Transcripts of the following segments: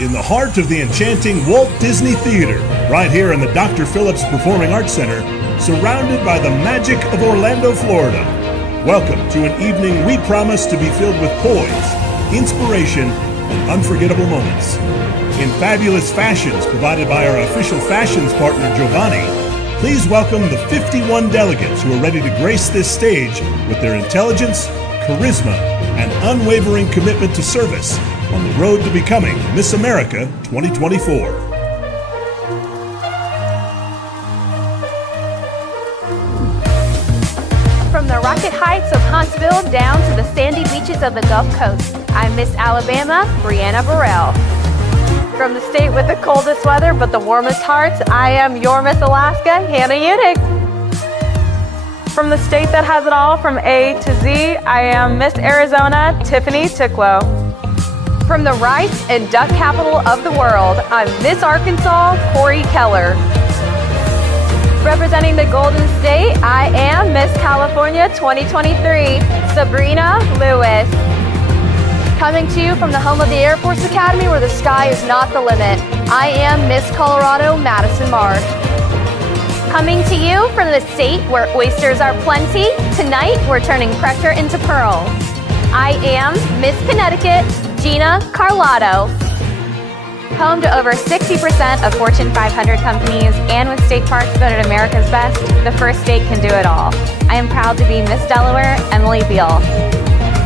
in the heart of the enchanting Walt Disney Theater, right here in the Dr. Phillips Performing Arts Center, surrounded by the magic of Orlando, Florida. Welcome to an evening we promise to be filled with poise, inspiration, and unforgettable moments. In fabulous fashions provided by our official fashions partner, Giovanni, please welcome the 51 delegates who are ready to grace this stage with their intelligence, charisma, and unwavering commitment to service on the road to becoming Miss America 2024. From the rocket heights of Huntsville down to the sandy beaches of the Gulf Coast, I'm Miss Alabama, Brianna Burrell. From the state with the coldest weather but the warmest hearts, I am your Miss Alaska, Hannah Unick. From the state that has it all from A to Z, I am Miss Arizona, Tiffany Ticklow. From the rice and duck capital of the world, I'm Miss Arkansas, Corey Keller. Representing the Golden State, I am Miss California 2023, Sabrina Lewis. Coming to you from the home of the Air Force Academy where the sky is not the limit, I am Miss Colorado, Madison Marsh. Coming to you from the state where oysters are plenty, tonight we're turning pressure into pearls. I am Miss Connecticut, Gina Carlotto. Home to over 60% of Fortune 500 companies and with state parks voted America's best, the first state can do it all. I am proud to be Miss Delaware, Emily Beal.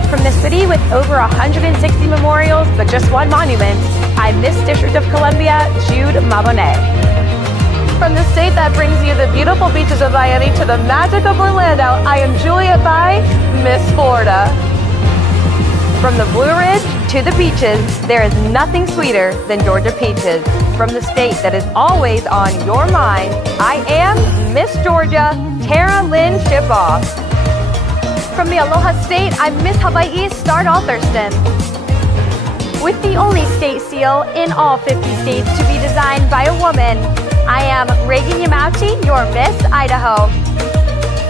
From the city with over 160 memorials but just one monument, I'm Miss District of Columbia, Jude Mabonnet. From the state that brings you the beautiful beaches of Miami to the magic of Orlando, I am Juliet By, Miss Florida. From the Blue Ridge to the beaches, there is nothing sweeter than Georgia peaches. From the state that is always on your mind, I am Miss Georgia, Tara Lynn Shipoff. From the Aloha State, I'm Miss Hawaii, Stardall Thurston. With the only state seal in all 50 states to be designed by a woman, I am Reagan Yamauchi, your Miss Idaho.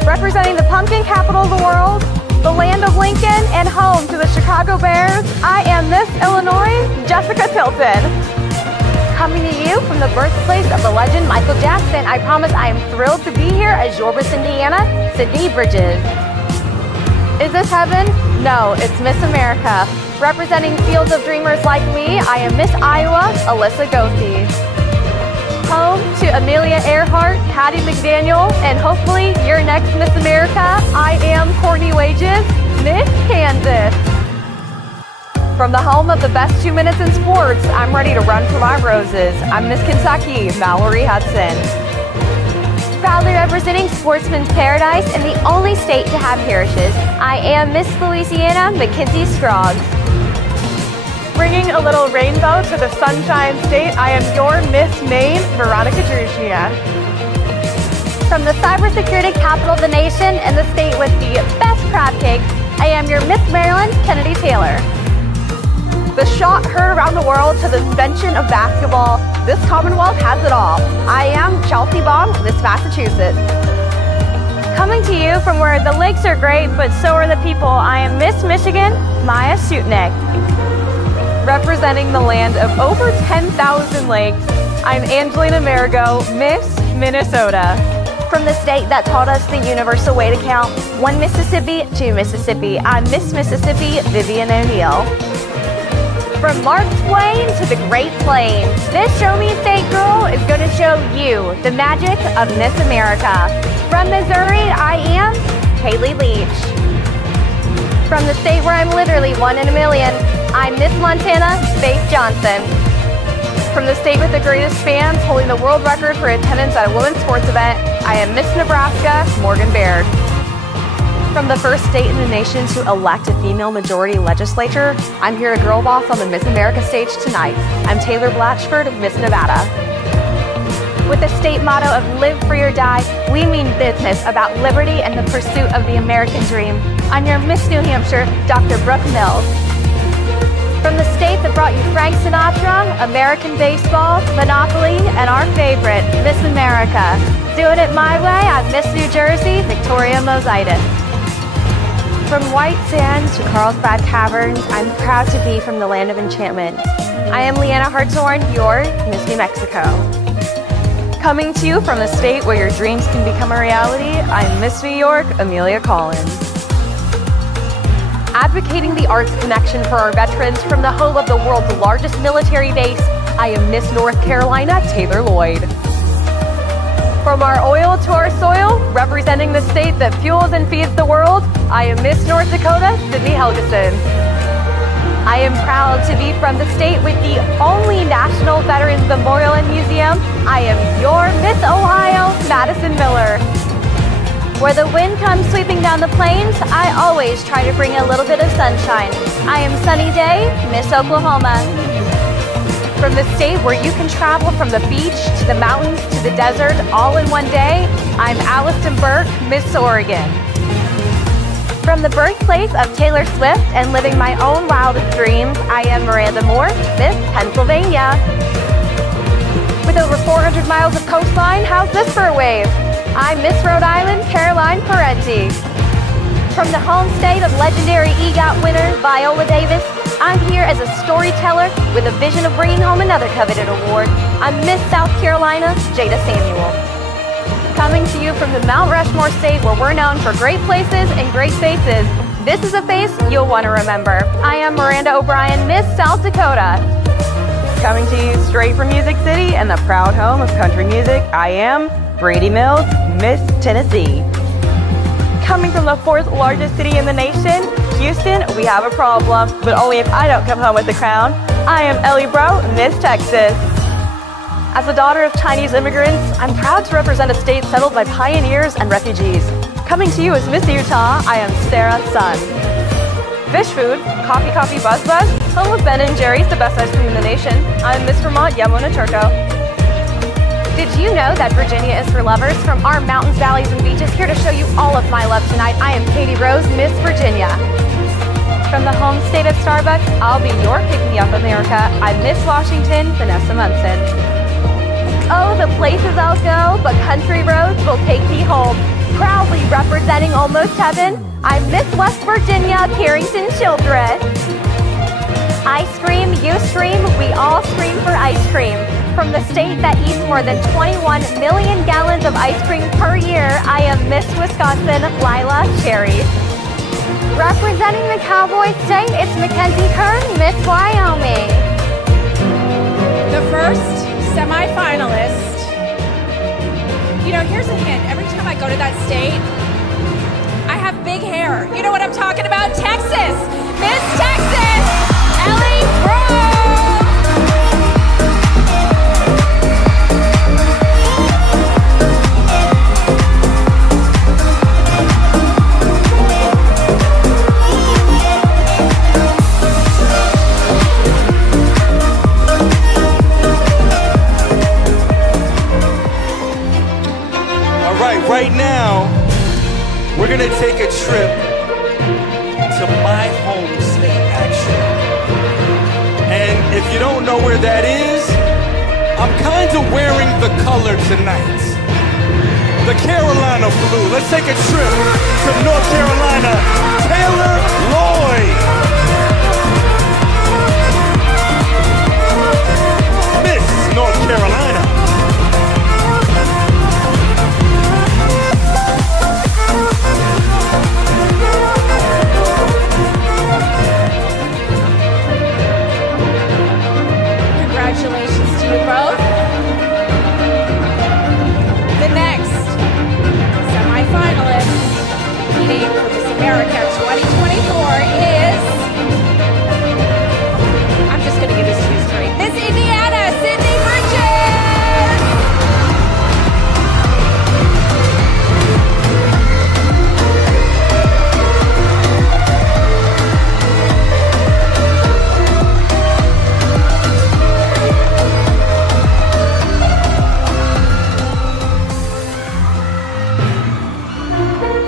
Representing the pumpkin capital of the world, the land of Lincoln, and home to the Chicago Bears, I am Miss Illinois, Jessica Tilton. Coming to you from the birthplace of the legend Michael Jackson, I promise I am thrilled to be here as your Miss Indiana, Sydney Bridges. Is this heaven? No, it's Miss America. Representing fields of dreamers like me, I am Miss Iowa, Alyssa Gothi. Home to Amelia Earhart, Hattie McDaniel, and hopefully your next Miss America, I am Courtney Wages, Miss Kansas. From the home of the best 2 minutes in sports, I'm ready to run for my roses. I'm Miss Kentucky, Mallory Hudson. Proudly representing Sportsman's Paradise and the only state to have parishes, I am Miss Louisiana, Mackenzie Scroggs. Bringing a little rainbow to the Sunshine State, I am your Miss Maine, Veronica Druzhia. From the cybersecurity capital of the nation and the state with the best crab cake, I am your Miss Maryland, Kennedy Taylor. The shot heard around the world to the invention of basketball, this Commonwealth has it all. I am Chelsea Baum, Miss Massachusetts. Coming to you from where the lakes are great, but so are the people, I am Miss Michigan, Maya Sutnick. Representing the land of over 10,000 lakes, I'm Angelina Marigo, Miss Minnesota. From the state that taught us the universal way to count, 1 Mississippi, 2 Mississippi, I'm Miss Mississippi, Vivian O'Neill. From Mark Twain to the Great Plains, this Show Me State Girl is going to show you the magic of Miss America. From Missouri, I am Haley Leach. From the state where I'm literally 1 in a million, I'm Miss Montana, Faith Johnson. From the state with the greatest fans holding the world record for attendance at a women's sports event, I am Miss Nebraska, Morgan Baird. From the first state in the nation to elect a female majority legislature, I'm here to girl boss on the Miss America stage tonight. I'm Taylor Blatchford, Miss Nevada. With the state motto of live free or die, we mean business about liberty and the pursuit of the American dream. I'm your Miss New Hampshire, Dr. Brooke Mills. From the state that brought you Frank Sinatra, American baseball, Monopoly, and our favorite, Miss America. Doing it my way, I'm Miss New Jersey, Victoria Mositis. From white sands to Carlsbad Caverns, I'm proud to be from the land of enchantment. I am Leanna Hartshorn, your Miss New Mexico. Coming to you from the state where your dreams can become a reality, I'm Miss New York, Amelia Collins. Advocating the arts connection for our veterans from the home of the world's largest military base, I am Miss North Carolina, Taylor Lloyd. From our oil to our soil, representing the state that fuels and feeds the world, I am Miss North Dakota, Sydney Helgeson. I am proud to be from the state with the only National Veterans Memorial and Museum. I am your Miss Ohio, Madison Miller. Where the wind comes sweeping down the plains, I always try to bring a little bit of sunshine. I am Sunny Day, Miss Oklahoma. From the state where you can travel from the beach to the mountains to the desert all in one day, I'm Alliston Burke, Miss Oregon. From the birthplace of Taylor Swift and living my own wildest dreams, I am Miranda Moore, Miss Pennsylvania. With over 400 miles of coastline, how's this for a wave? I'm Miss Rhode Island, Caroline Parenti. From the home state of legendary EGOT winner Viola Davis, I'm here as a storyteller with a vision of bringing home another coveted award. I'm Miss South Carolina, Jada Samuel. Coming to you from the Mount Rushmore state where we're known for great places and great faces. This is a face you'll want to remember. I am Miranda O'Brien, Miss South Dakota. Coming to you straight from Music City and the proud home of country music, I am Brady Mills, Miss Tennessee. Coming from the fourth largest city in the nation, Houston, we have a problem, but only if I don't come home with the crown. I am Ellie Bro, Miss Texas. As a daughter of Chinese immigrants, I'm proud to represent a state settled by pioneers and refugees. Coming to you as Miss Utah, I am Sarah Sun. Fish food, coffee, buzz, home of Ben & Jerry's, the best ice cream in the nation. I'm Miss Vermont, Yamuna Turco. Did you know that Virginia is for lovers? From our mountains, valleys, and beaches, here to show you all of my love tonight, I am Katie Rose, Miss Virginia. From the home state of Starbucks, I'll be your pick-me-up America. I'm Miss Washington, Vanessa Munson. Oh, the places I'll go, but country roads will take me home. Proudly representing almost heaven, I'm Miss West Virginia, Carrington Childress. I scream, you scream, we all scream for ice cream. From the state that eats more than 21 million gallons of ice cream per year, I am Miss Wisconsin, Lila Cherry. Representing the Cowboy State, it's Mackenzie Kern, Miss Wyoming. The first semi-finalist. You know, here's a hint. Every time I go to that state, I have big hair. You know what I'm talking about? Texas! Miss Texas! Ellie Bro! Right now, we're gonna take a trip to my home state, actually. And if you don't know where that is, I'm kind of wearing the color tonight. The Carolina blue. Let's take a trip to North Carolina. Taylor Lloyd. Miss North Carolina. Congratulations to you both. The next semi-finalist competing for Miss America 2024 is, I'm just going to give this to you straight, Miss Indiana, Sydney Bridges!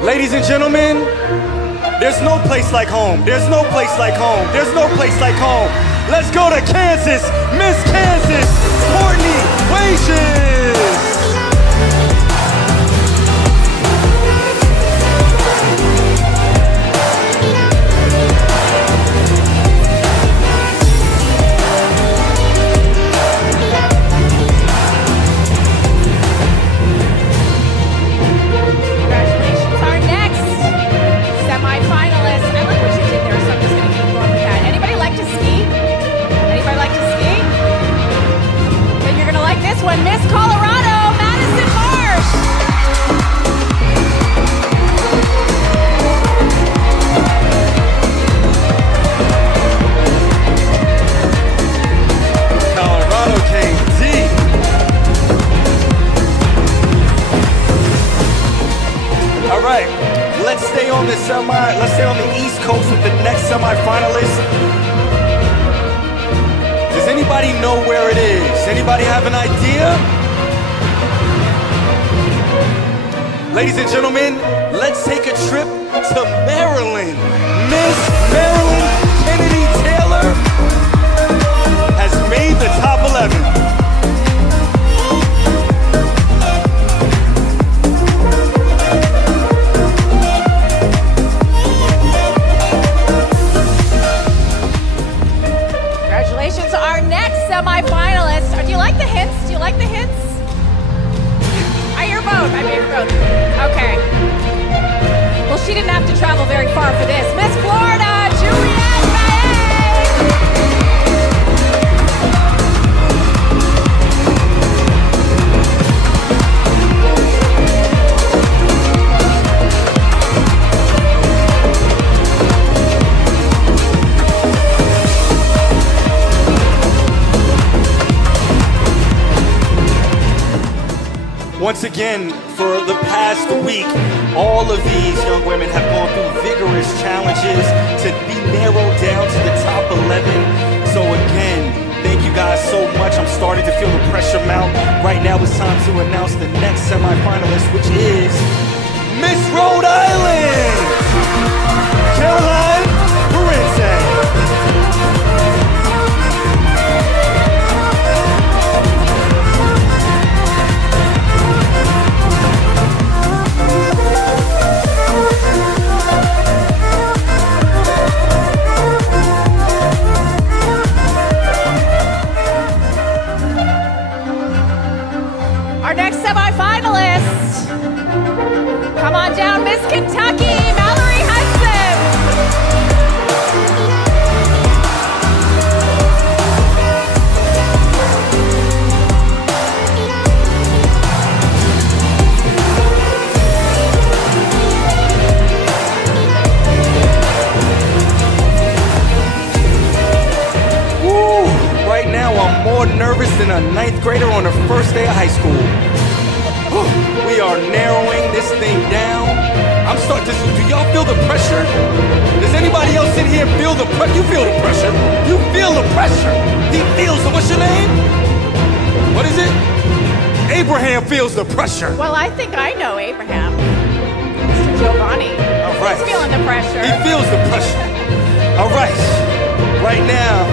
Ladies and gentlemen, there's no place like home. There's no place like home. There's no place like home. Let's go to Kansas, Miss Kansas, Courtney Wages. let's say on the East Coast with the next semifinalist. Does anybody know where it is? Anybody have an idea? Ladies and gentlemen, let's take a trip to Maryland. Miss Maryland Kennedy Taylor has made the top 11. Congratulations to our next semifinalist. Do you like the hints? Do you like the hints? I hear both. I hear both. Okay. Well, she didn't have to travel very far for this. Miss Florida, Juliette Maye. Once again, for the past week, all of these young women have gone through vigorous challenges to be narrowed down to the top 11. So again, thank you guys so much. I'm starting to feel the pressure mount. Right now it's time to announce the next semifinalist, which is Miss Rhode Island, Caroline Parente. Our next semifinalist. Come on down, Miss Kentucky, Mallory Hudson. Woo! Right now I'm more nervous than a ninth grader on the first day of high school. We are narrowing this thing down. I'm starting to, do y'all feel the pressure? Does anybody else in here feel the pressure? You feel the pressure. You feel the pressure. He feels the, what's your name? What is it? Abraham feels the pressure. Well, I think I know Abraham. Mr. Giovanni. All right. He's feeling the pressure. He feels the pressure. All right. Right now,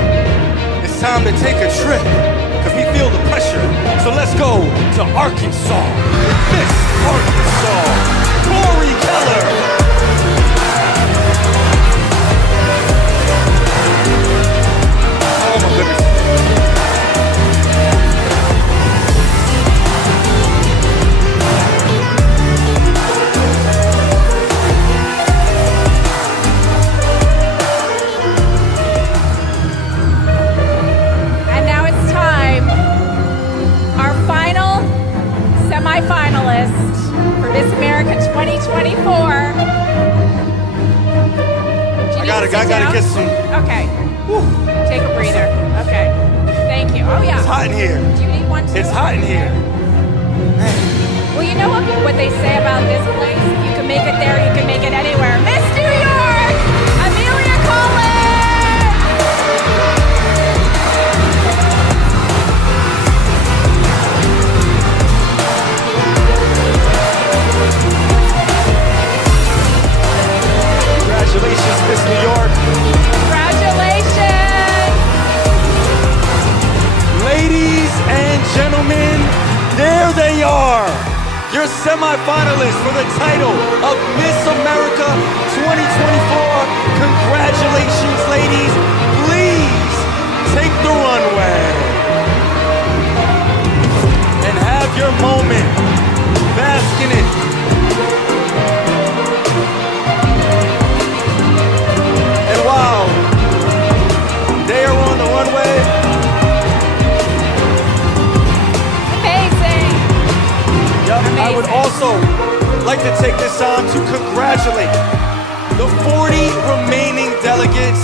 it's time to take a trip. We feel the pressure. So let's go to Arkansas. Miss Arkansas, Tori Keller. Oh my goodness. Semi-finalist for Miss America 2024. I gotta get some. Okay. Whew. Take a breather. Okay. Thank you. Oh yeah. It's hot in here. Do you need one too? It's hot in here. Well, you know what they say about this place? If you can make it there, you can make it anywhere. Miss New York, Amelia Collins. Congratulations, Miss New York. Congratulations. Ladies and gentlemen, there they are. Your semifinalists for the title of Miss America 2024. Congratulations, ladies. Please take the runway and have your moment. Bask in it. And wow, they are on the runway. Amazing. Yep. Amazing. I would also like to take this time to congratulate the 40 remaining delegates.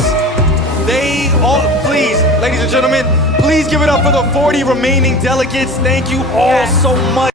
They all, please, ladies and gentlemen, please give it up for the 40 remaining delegates. Thank you all so much.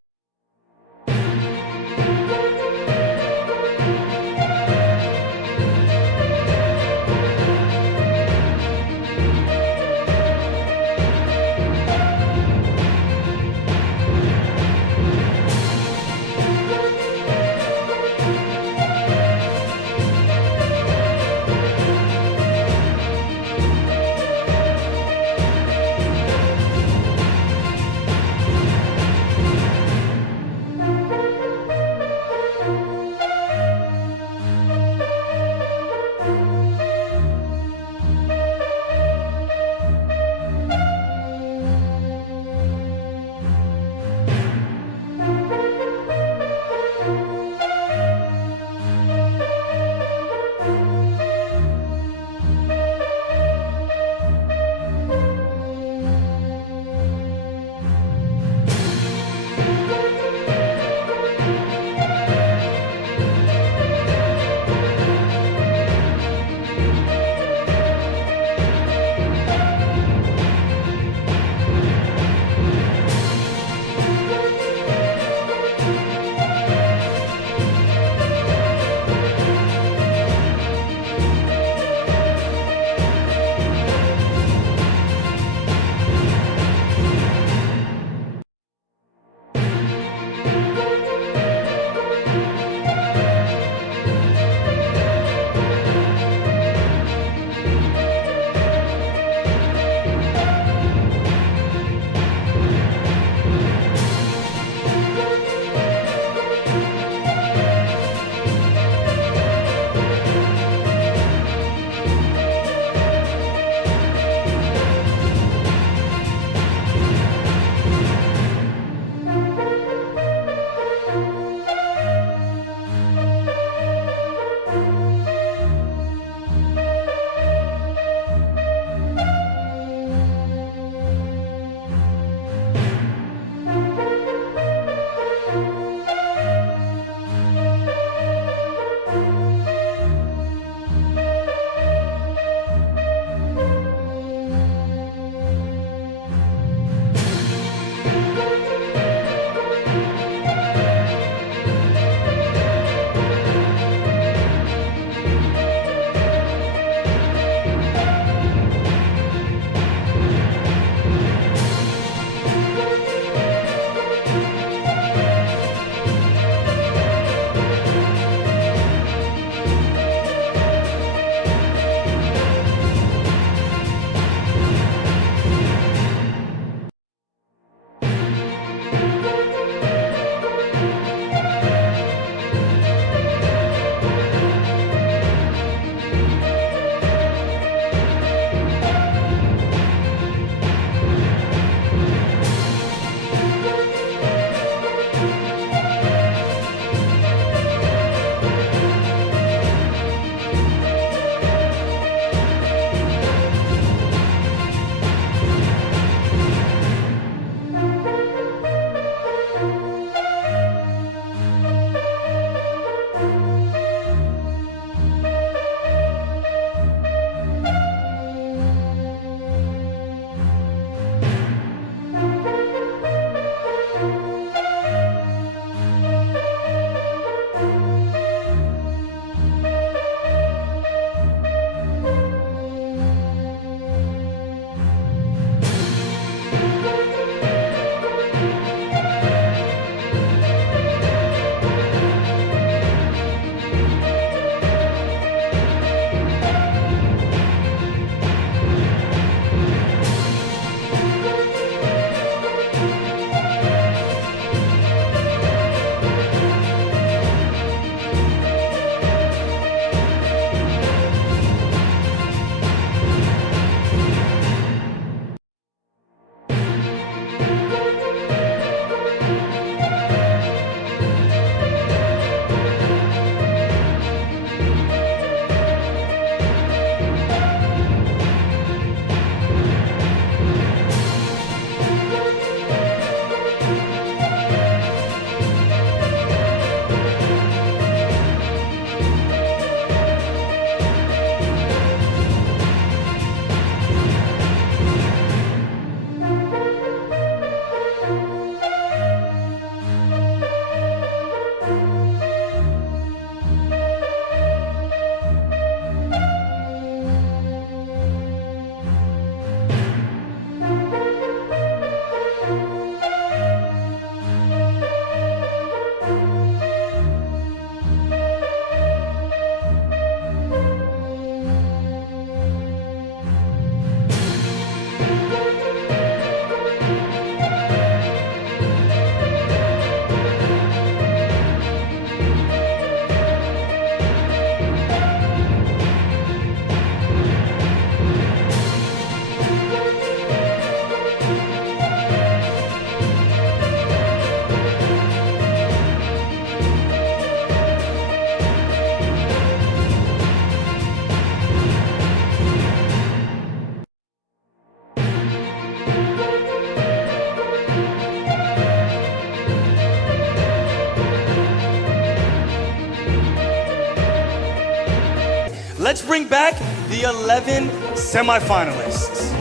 let's bring back the 11 semifinalists.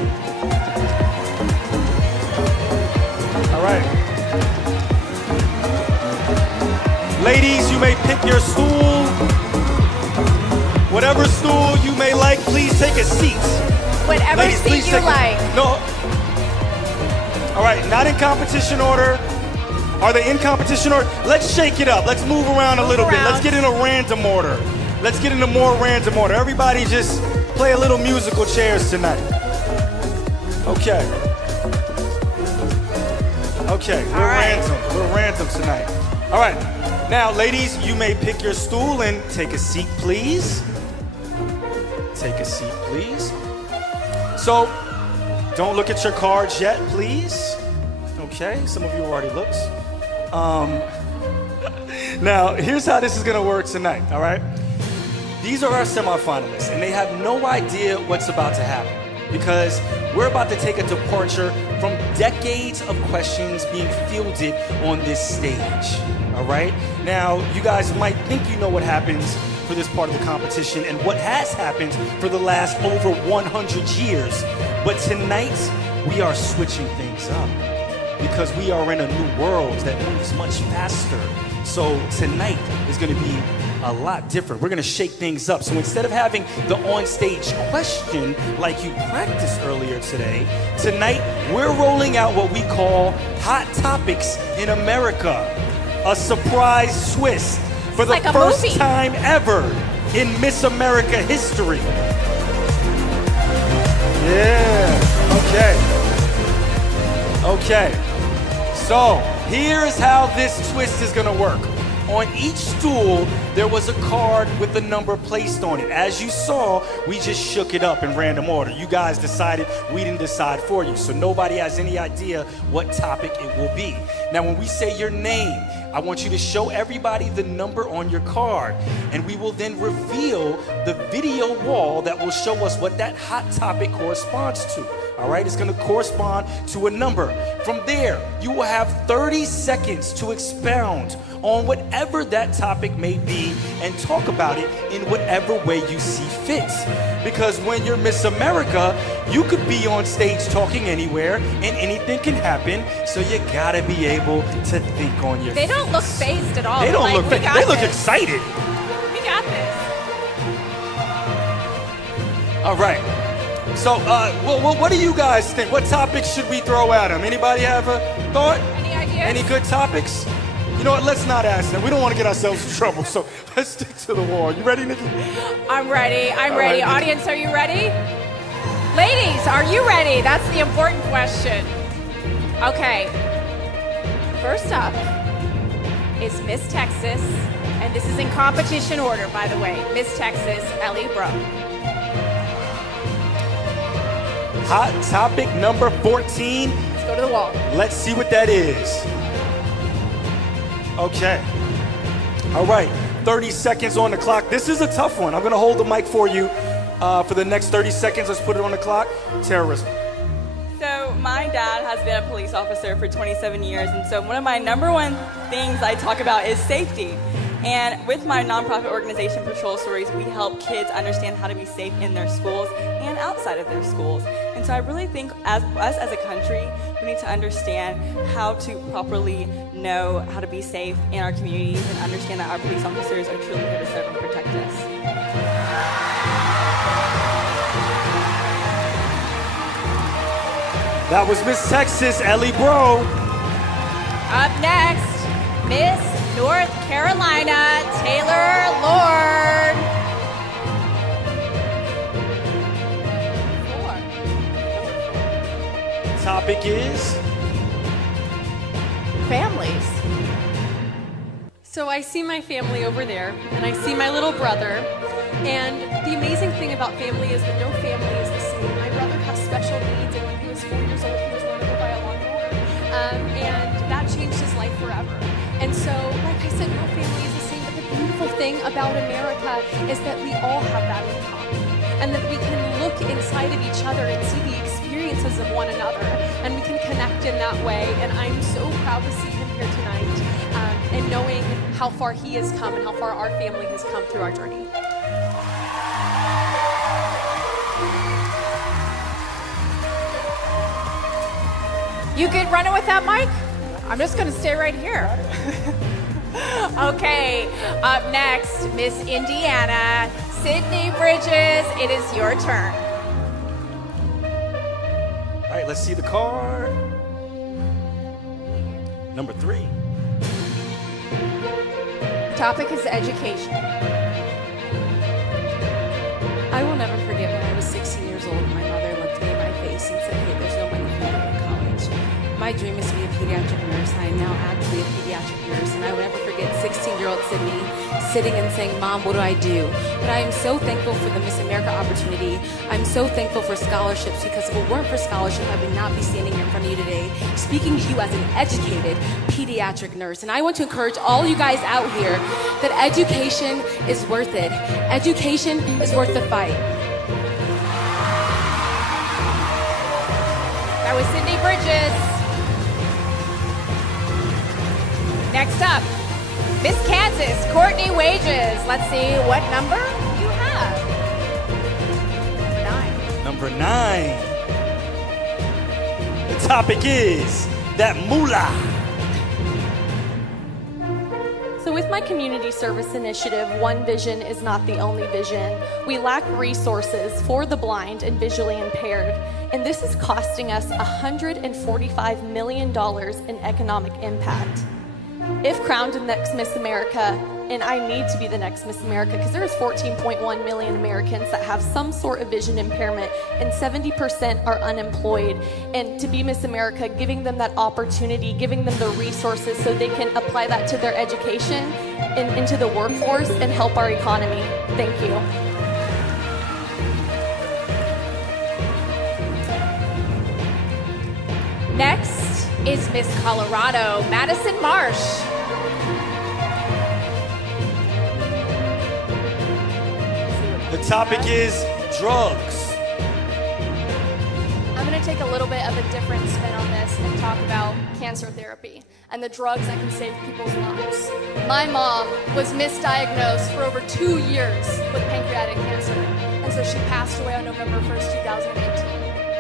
All right. Ladies, you may pick your stool. Whatever stool you may like, please take a seat. Whatever Ladies, seat you like. No. All right, not in competition order. Are they in competition order? Let's shake it up. Let's move around a little bit. Let's get in a random order. Let's get into more random order. Everybody just play a little musical chairs tonight. Okay. Okay, we're random tonight. All right, now ladies, you may pick your stool and take a seat, please. Take a seat, please. So, don't look at your cards yet, please. Okay, some of you already looked. Now, here's how this is gonna work tonight, all right? These are our semifinalists, and they have no idea what's about to happen because we're about to take a departure from decades of questions being fielded on this stage, all right? Now, you guys might think you know what happens for this part of the competition and what has happened for the last over 100 years. But tonight, we are switching things up because we are in a new world that moves much faster. So tonight is gonna be a lot different. We're gonna shake things up. So instead of having the on-stage question like you practiced earlier today, tonight we're rolling out what we call Hot Topics in America, a surprise twist for the first time ever in Miss America history. Yeah, okay. So here's how this twist is gonna work. On each stool, there was a card with a number placed on it. As you saw, we just shook it up in random order. You guys decided, we didn't decide for you. So nobody has any idea what topic it will be. Now, when we say your name, I want you to show everybody the number on your card. And we will then reveal the video wall that will show us what that hot topic corresponds to. All right, it's gonna correspond to a number. From there, you will have 30 seconds to expound on whatever that topic may be and talk about it in whatever way you see fit. Because when you're Miss America, you could be on stage talking anywhere and anything can happen, so you gotta be able to think on your feet. They don't look phased at all. They don't look phased. They look excited. We got this. All right. So, what do you guys think? What topics should we throw at them? Anybody have a thought? Any ideas? Any good topics? You know what? Let's not ask them. We don't want to get ourselves in trouble. So let's stick to the wall. You ready, Nikki? I'm ready. I'm ready. Right, Audience, are you ready? Ladies, are you ready? That's the important question. Okay. First up is Miss Texas, and this is in competition order, by the way. Miss Texas, Ellie Bro. Hot topic number 14. Let's go to the wall. Let's see what that is. Okay. All right. 30 seconds on the clock. This is a tough one. I'm going to hold the mic for you for the next 30 seconds. Let's put it on the clock. Terrorism. So my dad has been a police officer for 27 years, and so one of my number one things I talk about is safety. And with my nonprofit organization, Patrol Stories, we help kids understand how to be safe in their schools and outside of their schools. And so I really think as a country, we need to understand how to properly know how to be safe in our communities and understand that our police officers are truly here to serve and protect us. That was Miss Texas, Ellie Bro. Up next, Miss North Carolina, Taylor Lord. Topic is Families. So I see my family over there, and I see my little brother, and the amazing thing about family is that no family is the same. My brother has special needs, and when he was 4 years old, he was run over by a lawnmower, and that changed his life forever. And so, like I said, no family is the same, but the beautiful thing about America is that we all have that in common, and that we can look inside of each other and see the experiences of one another, and we can connect in that way. And I'm so proud to see him here tonight, and knowing how far he has come and how far our family has come through our journey. You good running with that mic? I'm just gonna stay right here. Okay, up next, Miss Indiana, Sydney Bridges, it is your turn. All right, let's see the card. Number 3. Topic is education. I will never forget when I was 16 years old, my mother looked me in my face and said, hey, there's no money for you to go to college. My dream is to be a pediatric nurse. I am now actively a pediatric nurse, and I will never forget 16-year-old Sydney sitting and saying, Mom, what do I do? But I am so thankful for the Miss America opportunity. I'm so thankful for scholarships, because if it weren't for scholarship, I would not be standing here in front of you today, speaking to you as an educated pediatric nurse. And I want to encourage all you guys out here that education is worth it. Education is worth the fight. That was Sydney Bridges. Next up, Miss Kansas, Courtney Wages. Let's see what number you have. Number 9. The topic is that moolah. So with my community service initiative, One Vision is not the only vision. We lack resources for the blind and visually impaired, and this is costing us $145 million in economic impact. If crowned the next Miss America, and I need to be the next Miss America because there's 14.1 million Americans that have some sort of vision impairment, and 70% are unemployed. And to be Miss America, giving them that opportunity, giving them the resources so they can apply that to their education and into the workforce and help our economy. Thank you. Next is Miss Colorado, Madison Marsh. The topic is drugs. I'm going to take a little bit of a different spin on this and talk about cancer therapy and the drugs that can save people's lives. My mom was misdiagnosed for over 2 years with pancreatic cancer, and so she passed away on November 1st, 2018.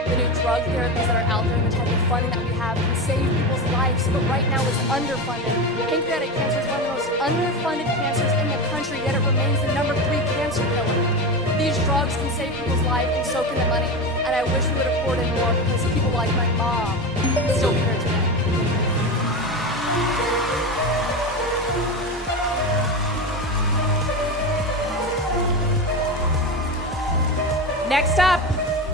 The new drug therapies that are out there and the type of funding that we have can save people's lives, but right now it's underfunded. Pancreatic cancer is one of the most underfunded cancers in the country, yet it remains the number 3 cancer killer. These drugs can save people's lives, and so can the money, and I wish we would have poured in more because people like my mom would still be here today. Next up,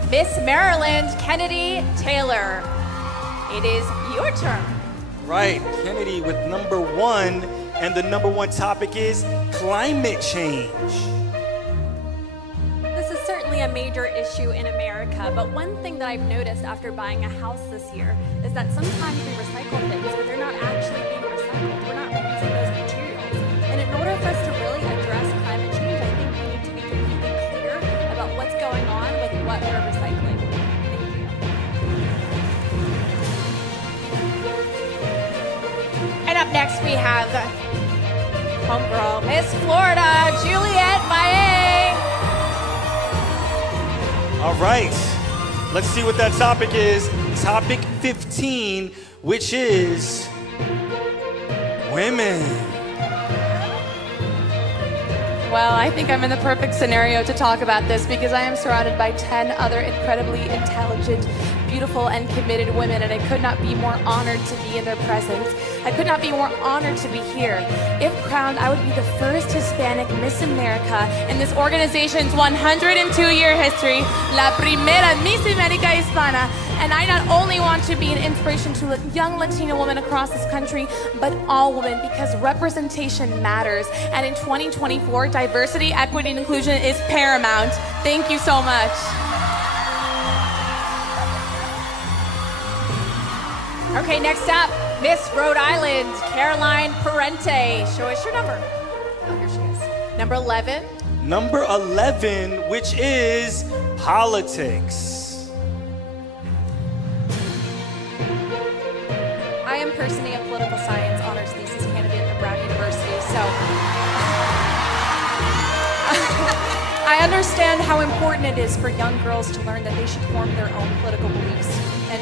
Miss Maryland, Kennedy Taylor. It is your turn. Right, Kennedy with number 1, and the number 1 topic is climate change. This is certainly a major issue in America, but one thing that I've noticed after buying a house this year is that sometimes we recycle things, but they're not actually being recycled. We're not reusing those materials. And in order for us to really address climate change, I think we need to be completely clear about what's going on with what we're recycling. Thank you. And up next we have homegirl, Miss Florida, Juliet Maye. All right, let's see what that topic is. Topic 15, which is women. Well, I think I'm in the perfect scenario to talk about this because I am surrounded by 10 other incredibly intelligent, beautiful, and committed women, and I could not be more honored to be in their presence. I could not be more honored to be here. If crowned, I would be the first Hispanic Miss America in this organization's 102-year history, La Primera Miss America Hispana. And I not only want to be an inspiration to young Latina women across this country, but all women, because representation matters. And in 2024, diversity, equity, and inclusion is paramount. Thank you so much. Okay, next up, Miss Rhode Island, Caroline Parente. Show us your number. Oh, here she is. Number 11. Number 11, which is politics. I am personally a political science honors thesis candidate at Brown University, so I understand how important it is for young girls to learn that they should form their own political beliefs and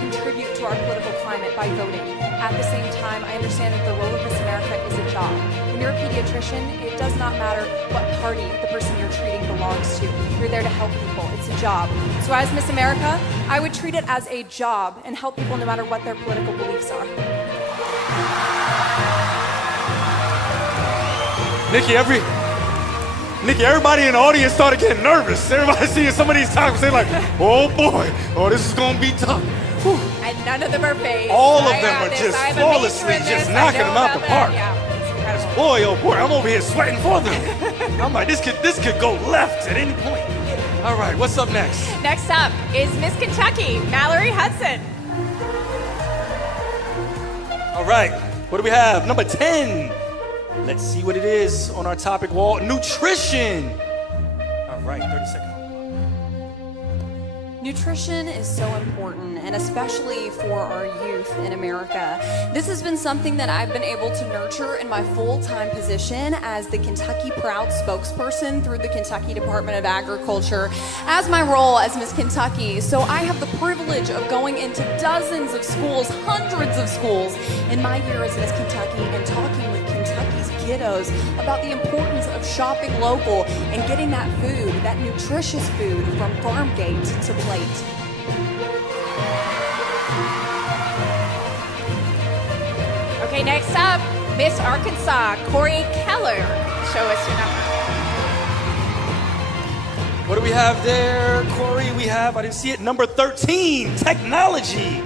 contribute to to our political climate by voting. At the same time, I understand that the role of Miss America is a job. When you're a pediatrician, it does not matter what party the person you're treating belongs to. You're there to help people. It's a job. So as Miss America, I would treat it as a job and help people no matter what their political beliefs are. Nikki, everybody in the audience started getting nervous. Everybody seeing some of these topics, they're like, oh boy, oh, this is gonna be tough. Whew. And none of them are fake. All of them are just flawlessly just knocking them out the park. Yeah, it's incredible. Boy, oh boy, I'm over here sweating for them. I'm like, this could go left at any point. All right, what's up next? Next up is Miss Kentucky, Mallory Hudson. All right, what do we have? Number 10. Let's see what it is on our topic wall. Nutrition. All right, 30 seconds. Nutrition is so important, and especially for our youth in America. This has been something that I've been able to nurture in my full-time position as the Kentucky Proud spokesperson through the Kentucky Department of Agriculture as my role as Miss Kentucky. So I have the privilege of going into dozens of schools, hundreds of schools in my year as Miss Kentucky and talking with Kentucky's kiddos about the importance of shopping local and getting that food, that nutritious food from farm gate to plate. Okay, next up, Miss Arkansas, Corey Keller. Show us your number. What do we have there, Corey? We have, I didn't see it, number 13, technology.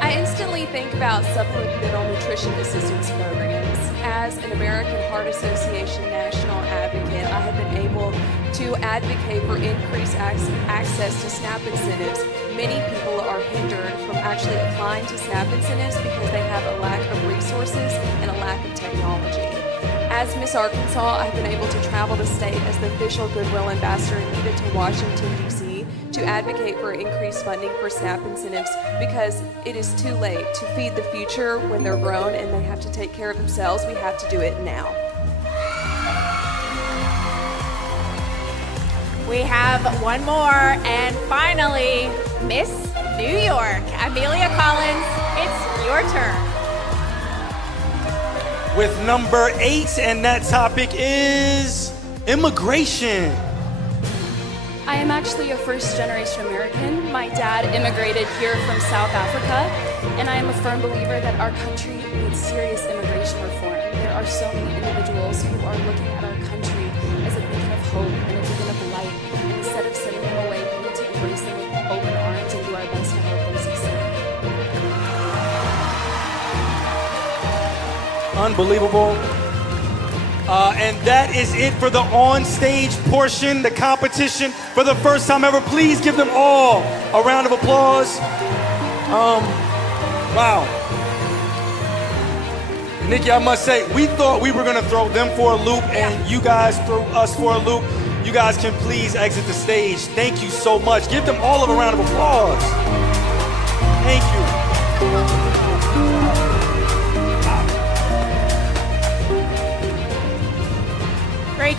I instantly think about supplemental nutrition assistance programs. As an American Heart Association national advocate, I have been able to advocate for increased access to SNAP incentives. Many people are hindered from actually applying to SNAP incentives because they have a lack of resources and a lack of technology. As Miss Arkansas, I've been able to travel the state as the official Goodwill Ambassador needed to Washington, D.C. to advocate for increased funding for SNAP incentives because it is too late to feed the future when they're grown and they have to take care of themselves. We have to do it now. We have one more, and finally, Miss New York, Amelia Collins, it's your turn. With number 8, and that topic is immigration. I am actually a first-generation American. My dad immigrated here from South Africa, and I am a firm believer that our country needs serious immigration reform. There are so many individuals who are looking at our country as a beacon of hope and a beacon of light, and instead of sending them away, we need to embrace them with open arms and do our best to help them succeed. Unbelievable. And that is it for the on-stage portion, the competition. For the first time ever, please give them all a round of applause. Wow. Nikki, I must say, we thought we were gonna throw them for a loop and you guys threw us for a loop. You guys can please exit the stage. Thank you so much. Give them all a round of applause. Thank you. Great.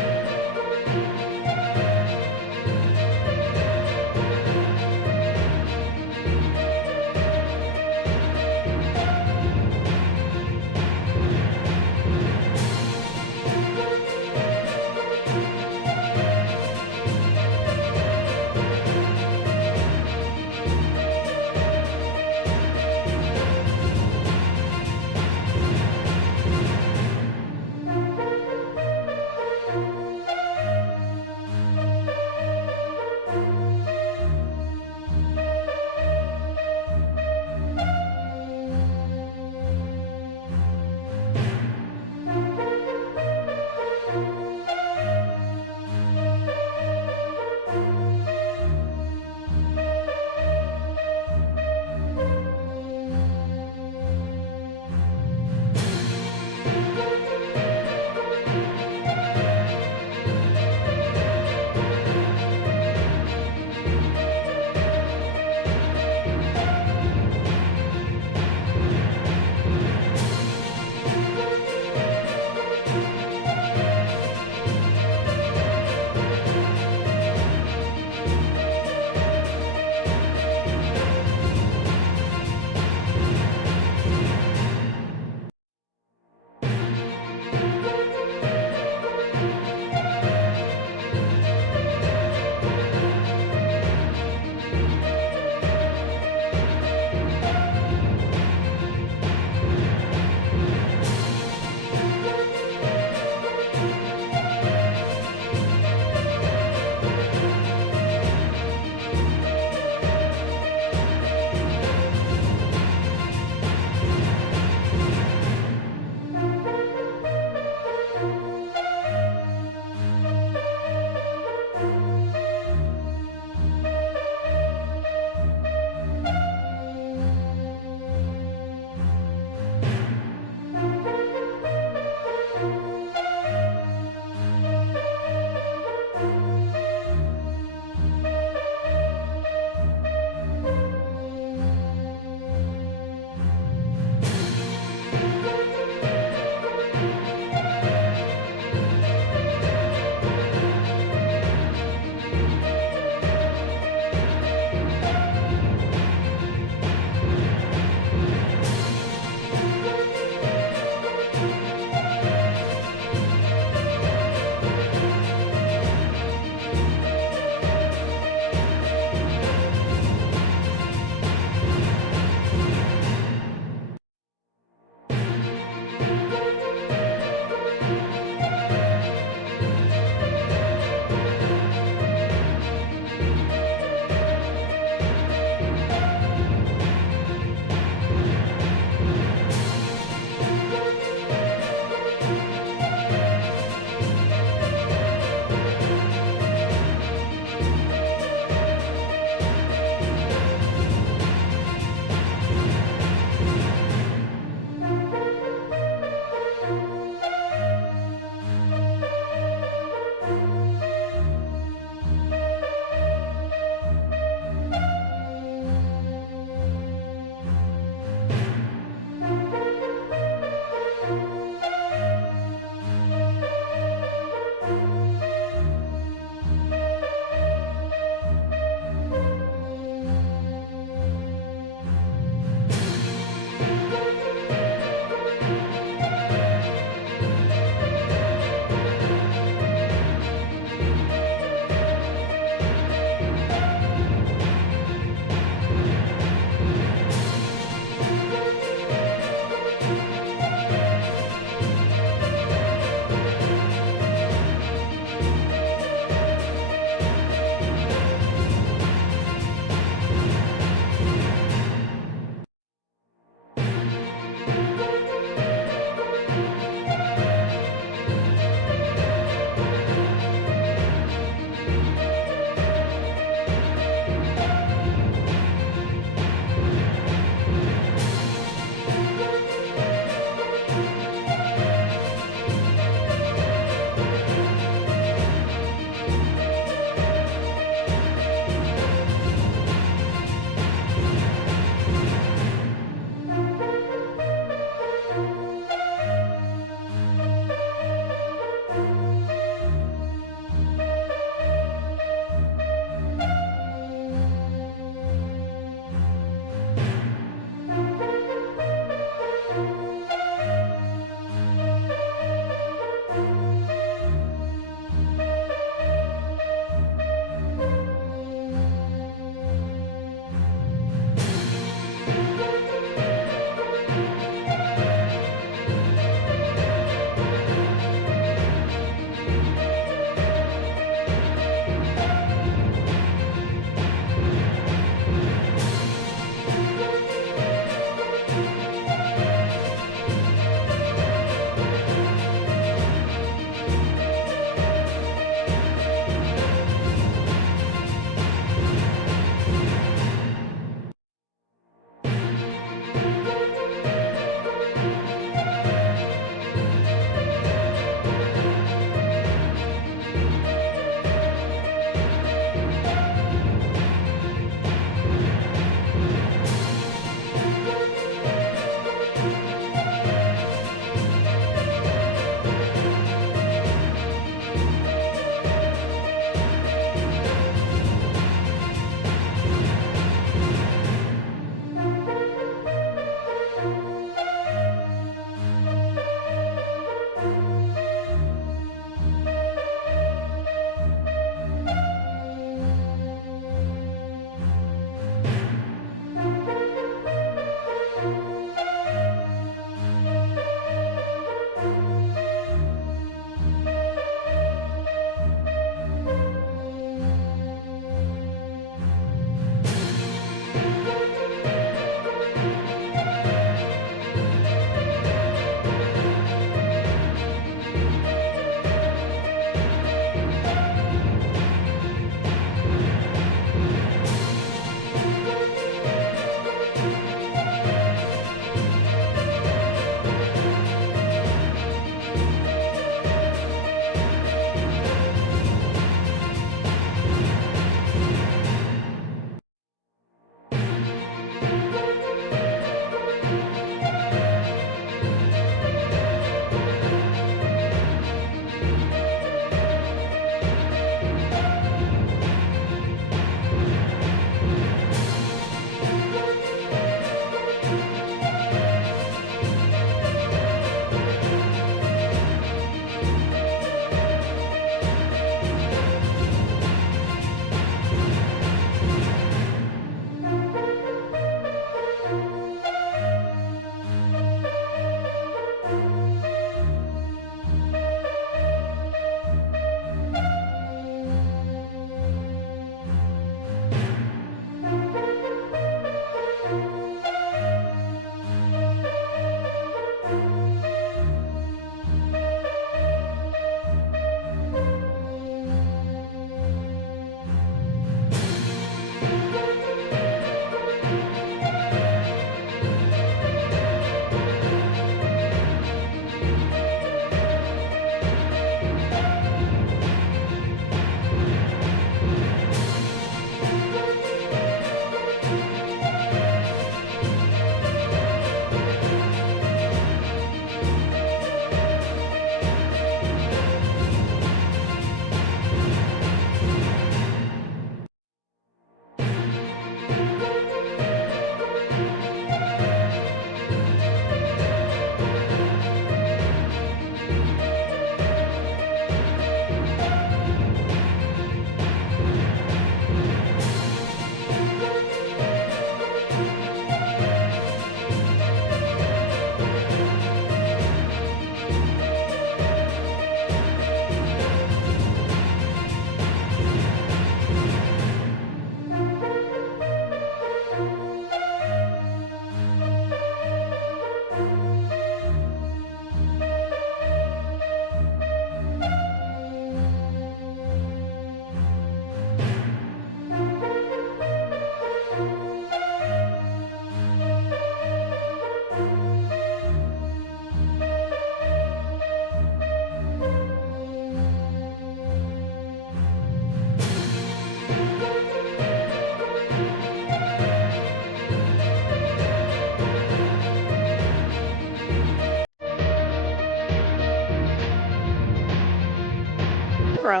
Pro.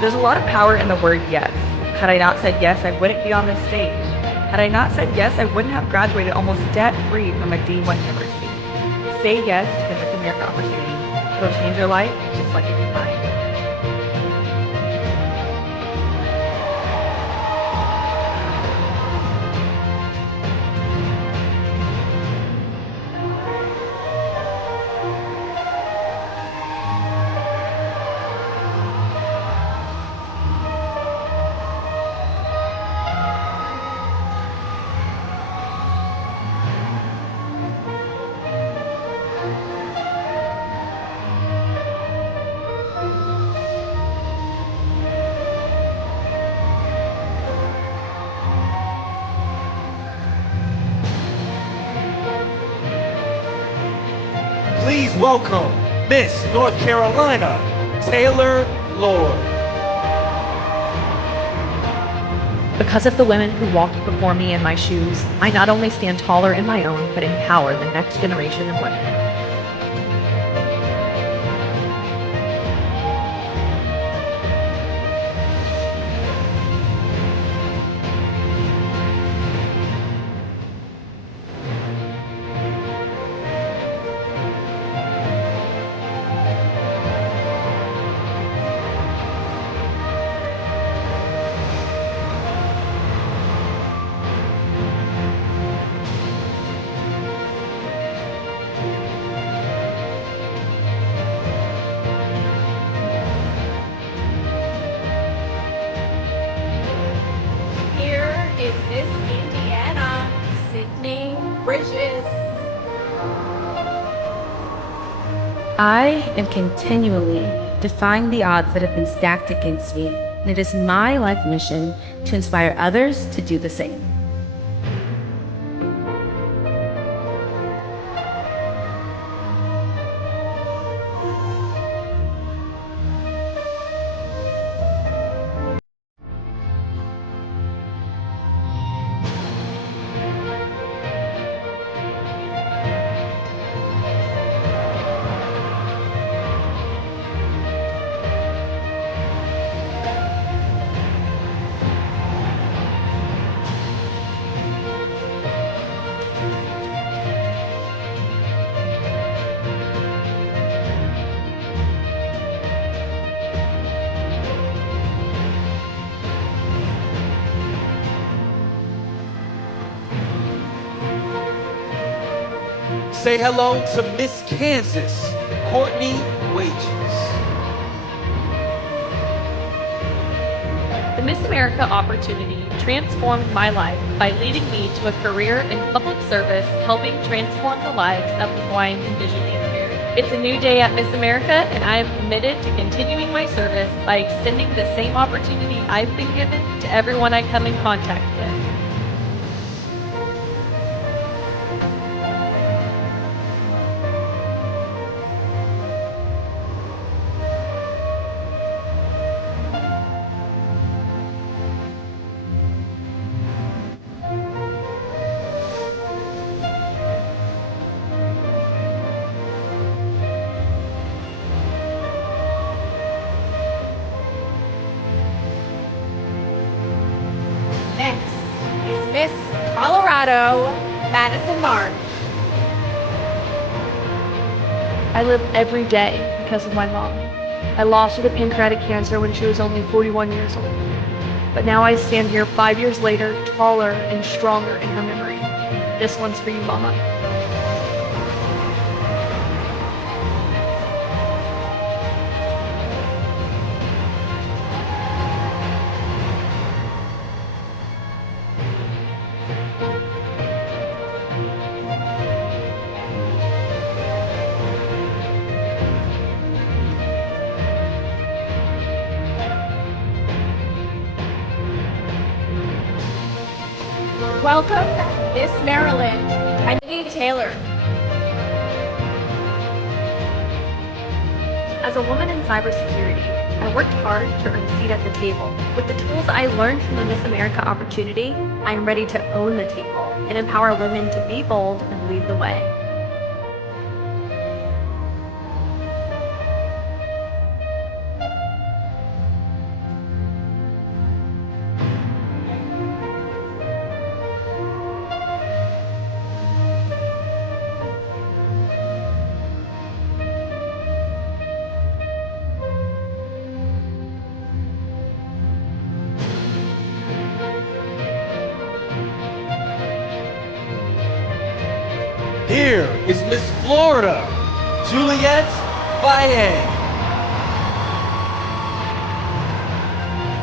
There's a lot of power in the word yes. Had I not said yes, I wouldn't be on this stage. Had I not said yes, I wouldn't have graduated almost debt-free from a D1 university. Say yes to the Miss America opportunity. It'll change your life just like it did mine. Please welcome Miss North Carolina, Taylor Lord. Because of the women who walked before me in my shoes, I not only stand taller in my own, but empower the next generation of women. Here is Miss Indiana, Sydney Bridges. I am continually defying the odds that have been stacked against me, and it is my life mission to inspire others to do the same. Say hello to Miss Kansas, Courtney Wages. The Miss America opportunity transformed my life by leading me to a career in public service, helping transform the lives of the blind and visually impaired. It's a new day at Miss America, and I am committed to continuing my service by extending the same opportunity I've been given to everyone I come in contact with. Next is Miss Colorado, Madison March. I live every day because of my mom. I lost her to pancreatic cancer when she was only 41 years old. But now I stand here 5 years later, taller and stronger in her memory. This one's for you, Mama. Welcome, Miss Maryland, Kennedy Taylor. As a woman in cybersecurity, I worked hard to earn a seat at the table. With the tools I learned from the Miss America opportunity, I am ready to own the table and empower women to be bold and lead the way. Here is Miss Florida, Juliet Valle.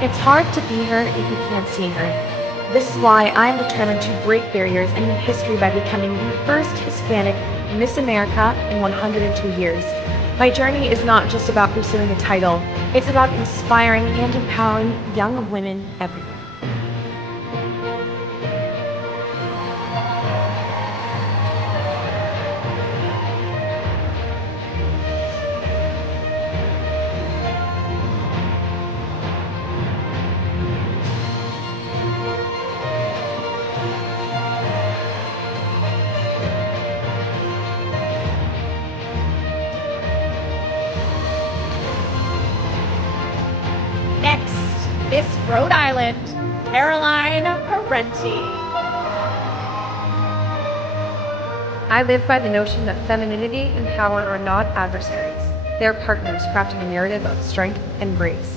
It's hard to be her if you can't see her. This is why I am determined to break barriers and make history by becoming the first Hispanic Miss America in 102 years. My journey is not just about pursuing a title, it's about inspiring and empowering young women everywhere. Miss Rhode Island, Caroline Parenti. I live by the notion that femininity and power are not adversaries. They're partners crafting a narrative of strength and grace.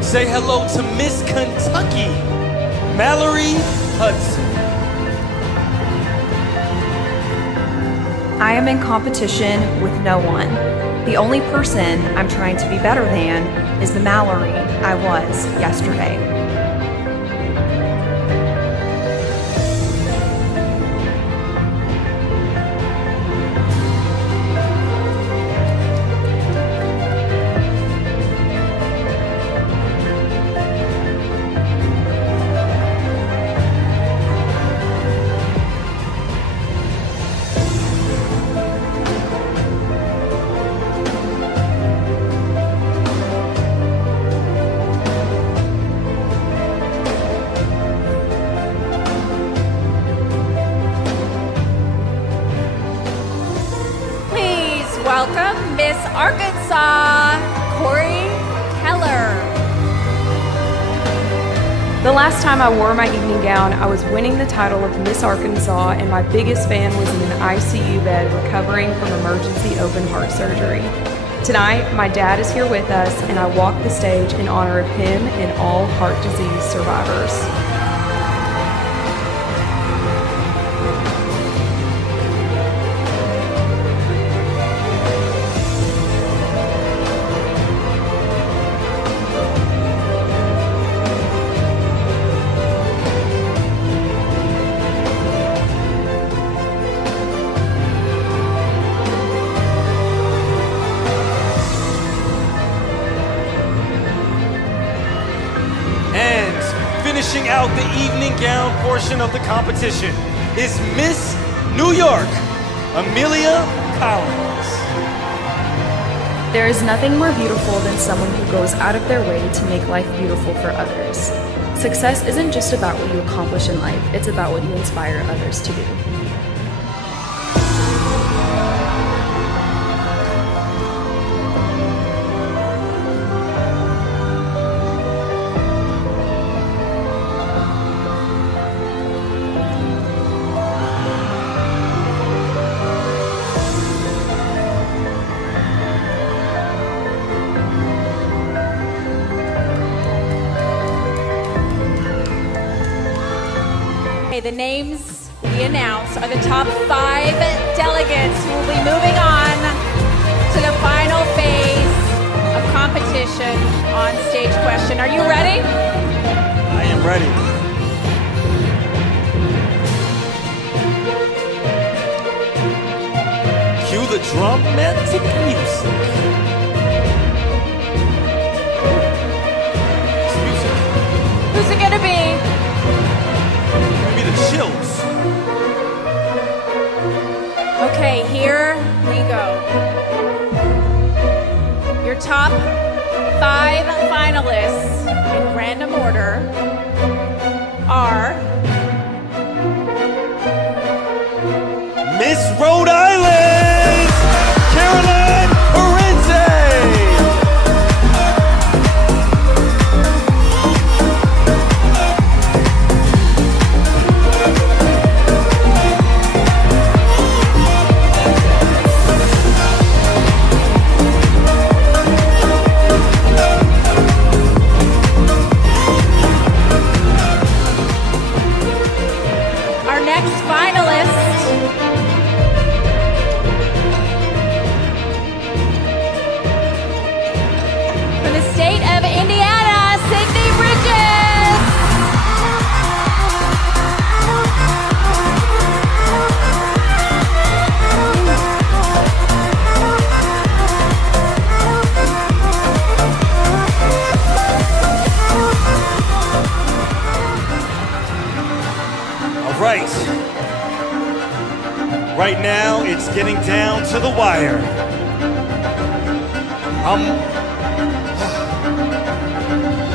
Say hello to Miss Kentucky, Mallory Hudson. I am in competition with no one. The only person I'm trying to be better than is the Mallory I was yesterday. Welcome, Miss Arkansas, Corey Keller. The last time I wore my evening gown, I was winning the title of Miss Arkansas, and my biggest fan was in an ICU bed recovering from emergency open heart surgery. Tonight, my dad is here with us, and I walk the stage in honor of him and all heart disease survivors. Finishing out the evening gown portion of the competition is Miss New York, Amelia Collins. There is nothing more beautiful than someone who goes out of their way to make life beautiful for others. Success isn't just about what you accomplish in life, it's about what you inspire others to do. The names we announce are the top 5 delegates who will be moving on to the final phase of competition. competition on stage question. Are you ready? I am ready. Cue the dramatic music. Who's it gonna be? Give me the chills. Okay, here we go. Your top 5 finalists in random order are Miss Rhode Island, Caroline Parente. our next finalist. From the state of Indiana, Sydney Bridges. All right. Right now, it's getting down to the wire.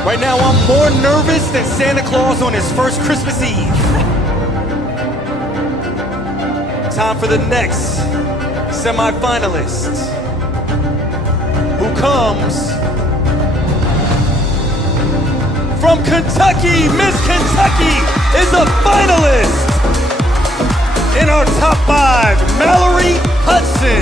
Right now, I'm more nervous than Santa Claus on his first Christmas Eve. Time for the next semi-finalist, who comes from Kentucky. Miss Kentucky is a finalist in our top 5, Mallory Hudson.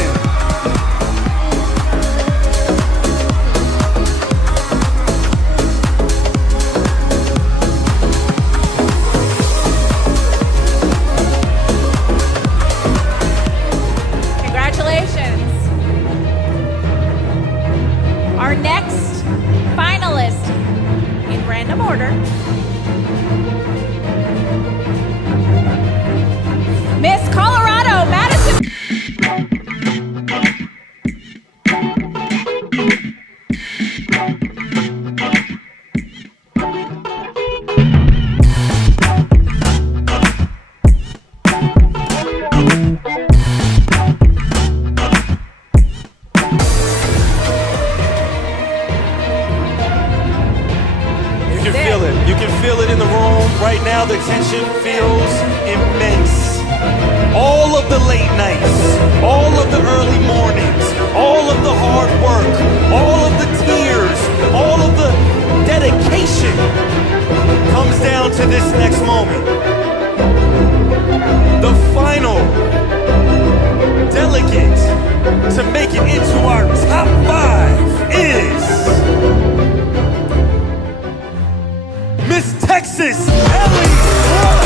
Congratulations. Our next finalist in random order, Miss Colorado, Madison. You can feel it. You can feel it in the room. Right now, the tension feels immense. All of the late nights, all of the early mornings, all of the hard work, all of the tears, all of the dedication comes down to this next moment. The final delegate to make it into our top 5 is Miss Texas Ellie Whoa.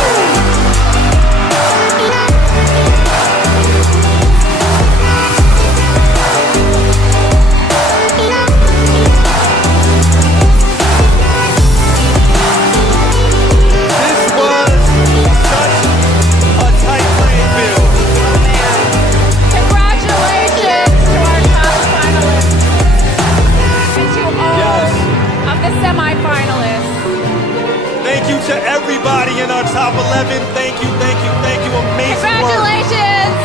This was such a tight playing field. Congratulations to our top finalists and to all of the semi-finalists. Thank you to everybody in our top 11. Thank you, thank you, thank you. Amazing Congratulations. work.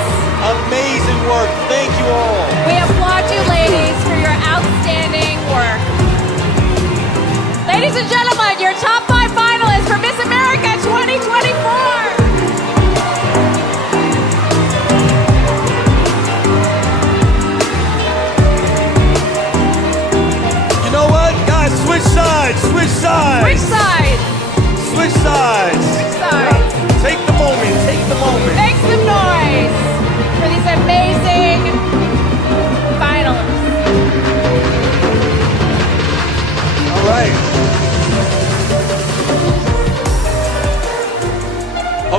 Amazing work. Thank you all. We applaud you, ladies, for your outstanding work. Ladies and gentlemen, your top 5 finalists for Miss America 2024. You know what, guys? Switch sides. Switch sides. Which side? Switch sides. Which side? Take the moment. Take the moment. Make some noise for these amazing finalists. All right.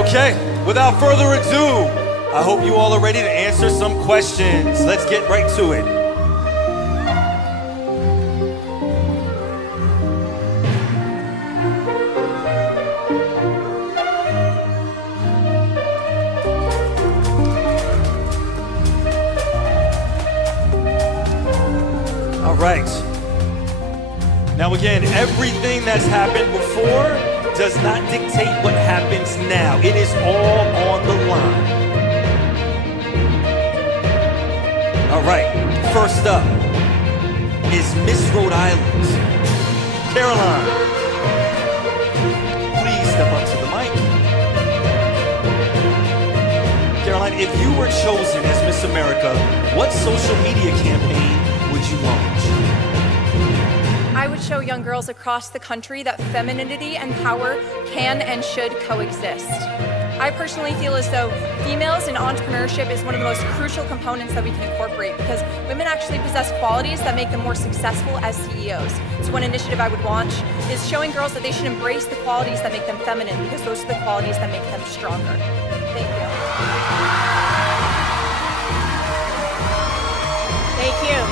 Okay, without further ado, I hope you all are ready to answer some questions. Let's get right to it. right. Now again, everything that's happened before does not dictate what happens now. It is all on the line. All right, first up is Miss Rhode Island, Caroline. Please step up to the mic. Caroline, if you were chosen as Miss America, what social media campaign would you launch? I would show young girls across the country that femininity and power can and should coexist. I personally feel as though females in entrepreneurship is one of the most crucial components that we can incorporate because women actually possess qualities that make them more successful as CEOs. So one initiative I would launch is showing girls that they should embrace the qualities that make them feminine because those are the qualities that make them stronger. Thank you. Thank you.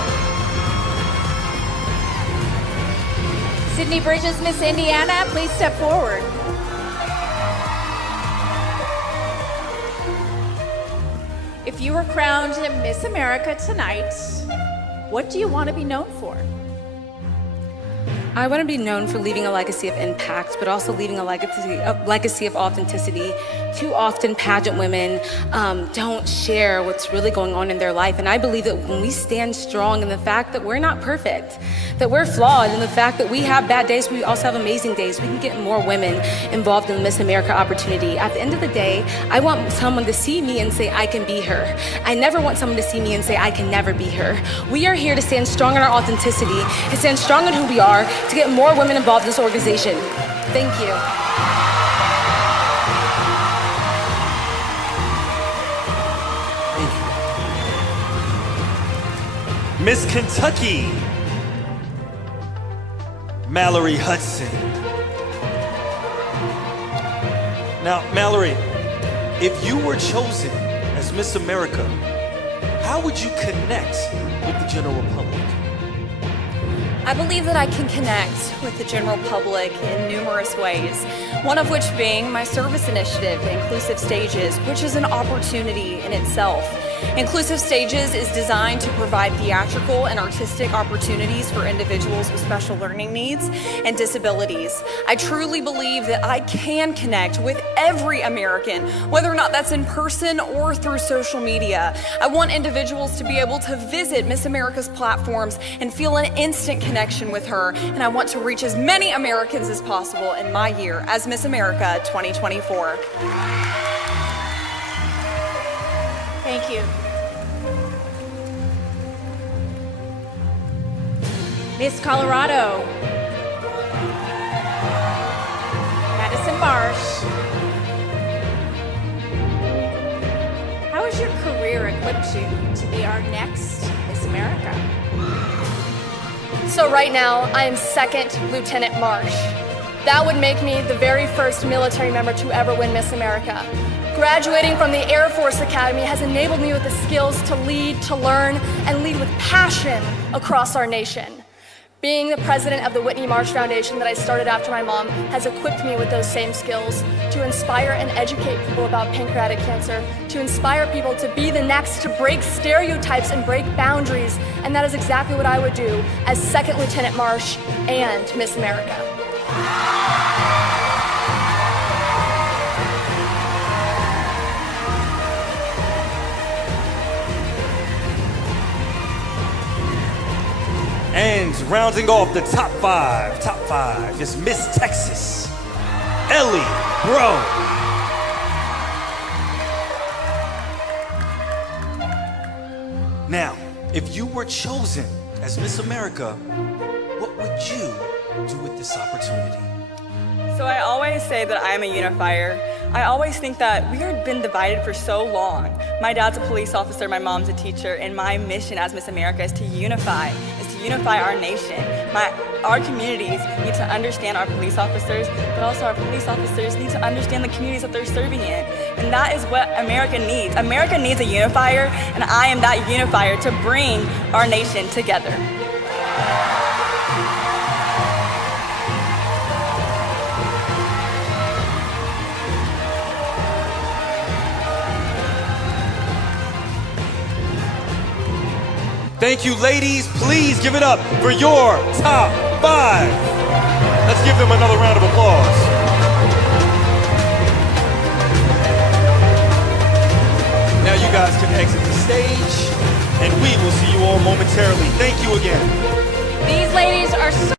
Sydney Bridges, Miss Indiana, please step forward. If you were crowned Miss America tonight, what do you want to be known for? I want to be known for leaving a legacy of impact, but also leaving a legacy of authenticity. Too often, pageant women don't share what's really going on in their life. And I believe that when we stand strong in the fact that we're not perfect, that we're flawed, and the fact that we have bad days, we also have amazing days, we can get more women involved in the Miss America opportunity. At the end of the day, I want someone to see me and say, I can be her. I never want someone to see me and say, I can never be her. We are here to stand strong in our authenticity and stand strong in who we are to get more women involved in this organization. Thank you. Miss Kentucky, Mallory Hudson. Now, Mallory, if you were chosen as Miss America, how would you connect with the general public? I believe that I can connect with the general public in numerous ways, one of which being my service initiative, Inclusive Stages, which is an opportunity in itself. Inclusive Stages is designed to provide theatrical and artistic opportunities for individuals with special learning needs and disabilities. I truly believe that I can connect with every American, whether or not that's in person or through social media. I want individuals to be able to visit Miss America's platforms and feel an instant connection with her, and I want to reach as many Americans as possible in my year as Miss America 2024. Thank you. Miss Colorado, Madison Marsh. How has your career equipped you to be our next Miss America? So right now, I am Second Lieutenant Marsh. That would make me the very first military member to ever win Miss America. Graduating from the Air Force Academy has enabled me with the skills to lead, to learn, and lead with passion across our nation. Being the president of the Whitney Marsh Foundation that I started after my mom has equipped me with those same skills to inspire and educate people about pancreatic cancer, to inspire people to be the next, to break stereotypes and break boundaries, and that is exactly what I would do as Second Lieutenant Marsh and Miss America. And rounding off the top five is Miss Texas, Ellie Bro. Now, if you were chosen as Miss America, what would you do with this opportunity? So I always say that I'm a unifier. I always think that we have been divided for so long. My dad's a police officer, my mom's a teacher, and my mission as Miss America is to unify our nation. Our communities need to understand our police officers, but also our police officers need to understand the communities that they're serving in. And that is what America needs. America needs a unifier, and I am that unifier to bring our nation together. Thank you, ladies. Please give it up for your top 5. Let's give them another round of applause. Now you guys can exit the stage, and we will see you all momentarily. Thank you again. These ladies are so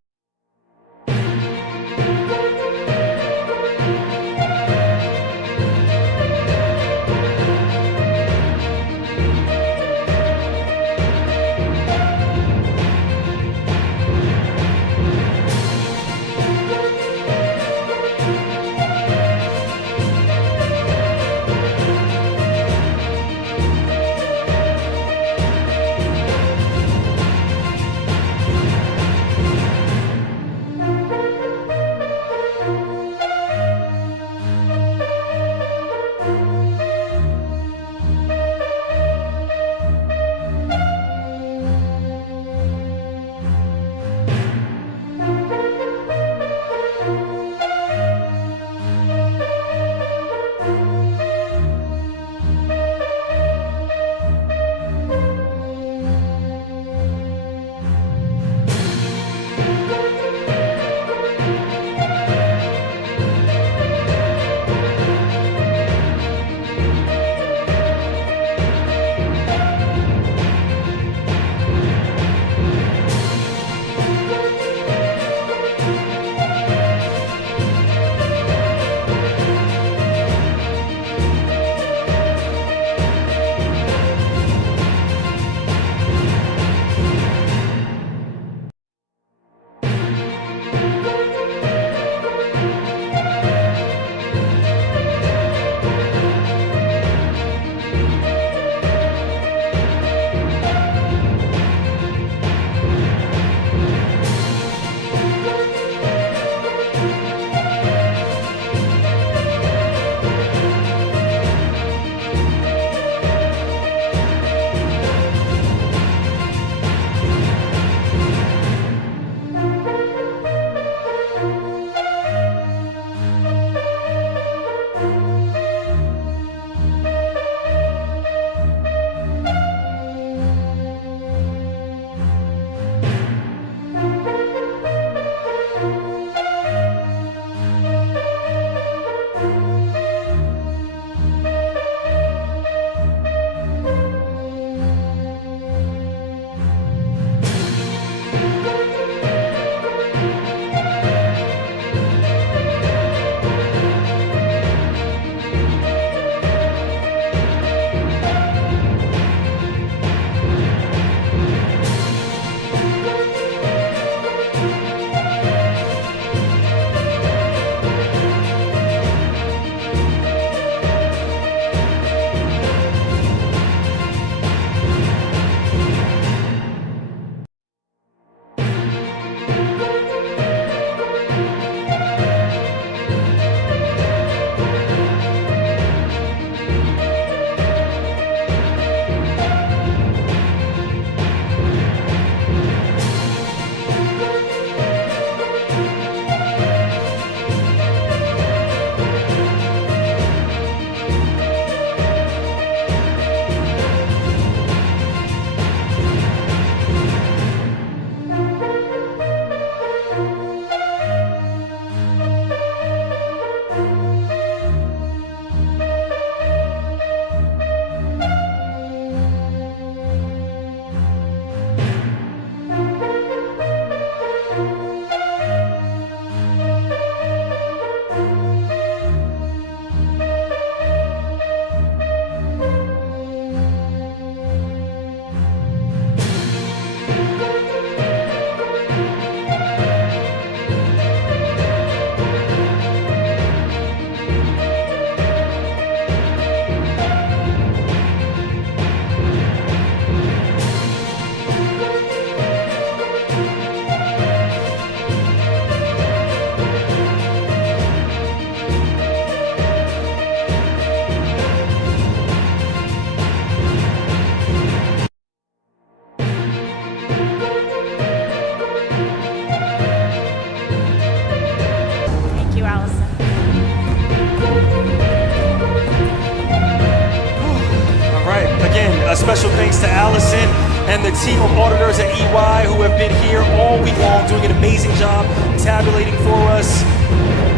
Special thanks to Allison and the team of auditors at EY who have been here all week long doing an amazing job tabulating for us.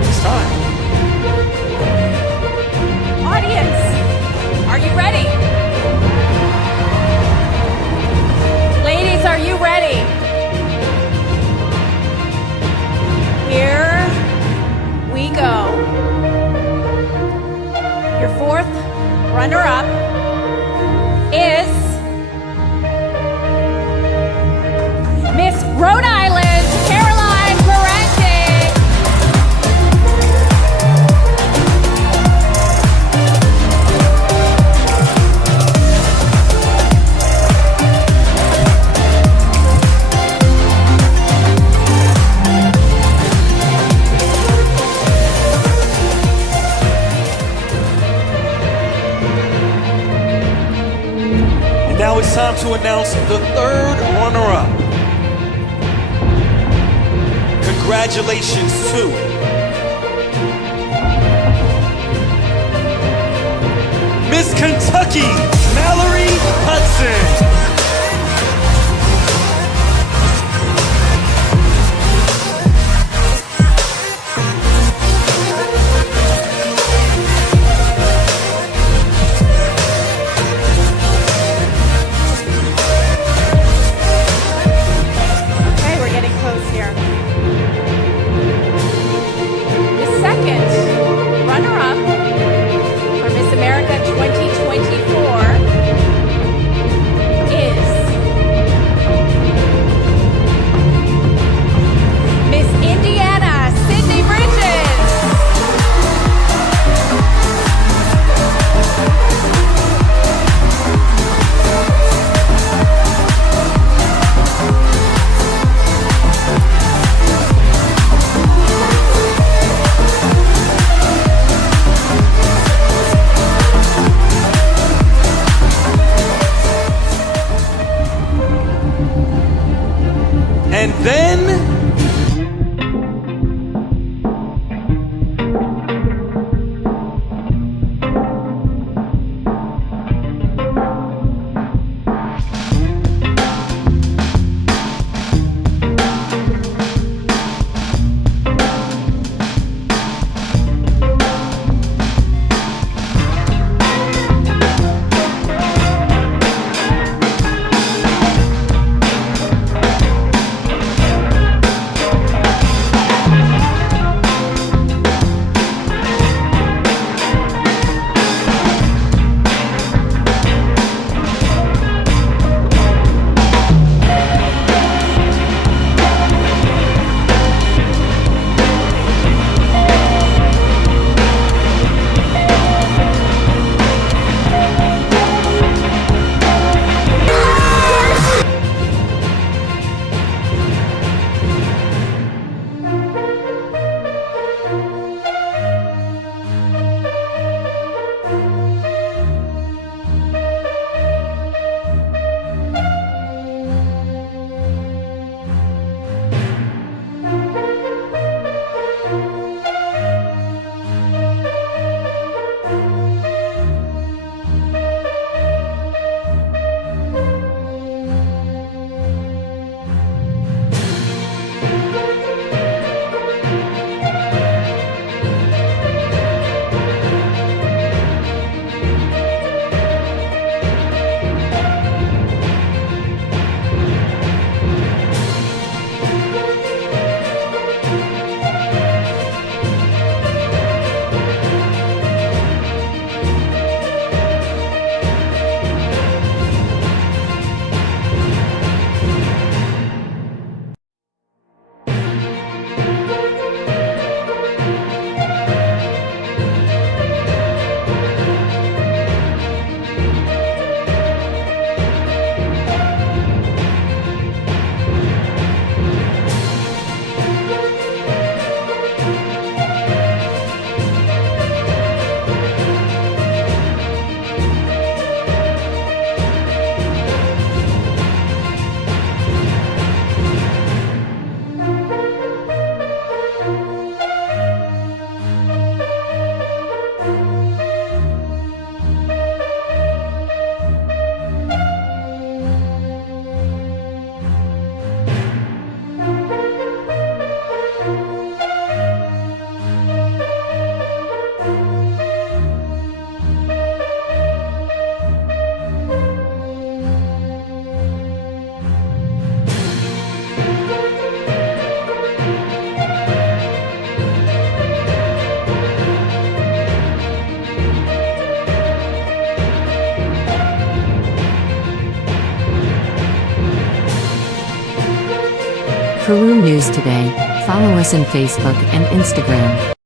It's time. Audience, are you ready? Ladies, are you ready? Here we go. Your fourth runner-up is Miss Rhode Island, Caroline Parenti. Now it's time to announce the third runner-up. Congratulations to Miss Kentucky, Mallory Hudson. Peru News Today. Follow us on Facebook and Instagram.